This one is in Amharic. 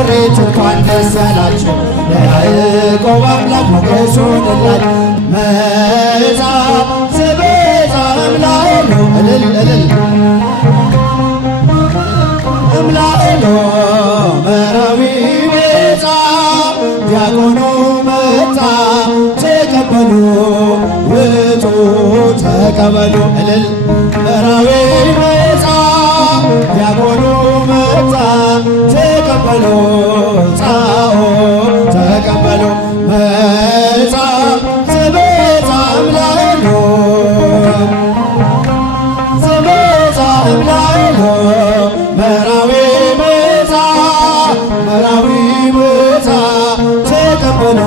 ሙሽሪት እንኳን ደስ ያላችሁ ለያዕቆብ አምላክ ሞገስ ሆነላችሁ። መጻ ዘቤዛ እምላኤሉ እልል እልል እምላኤሉ መራዊ ቤዛ ዲያቆኑ መጣ ተቀበሉ ውጡ ተቀበሉ እልል መራዊ ቤዛ ዲያቆኑ መጣ ተቀበሉ ጻኦ ተቀበሉ መጻ ዘቤዛ እምላኤሉ ዘቤዛ እምላኤሉ መራዊ ቤዛ ተቀበሉ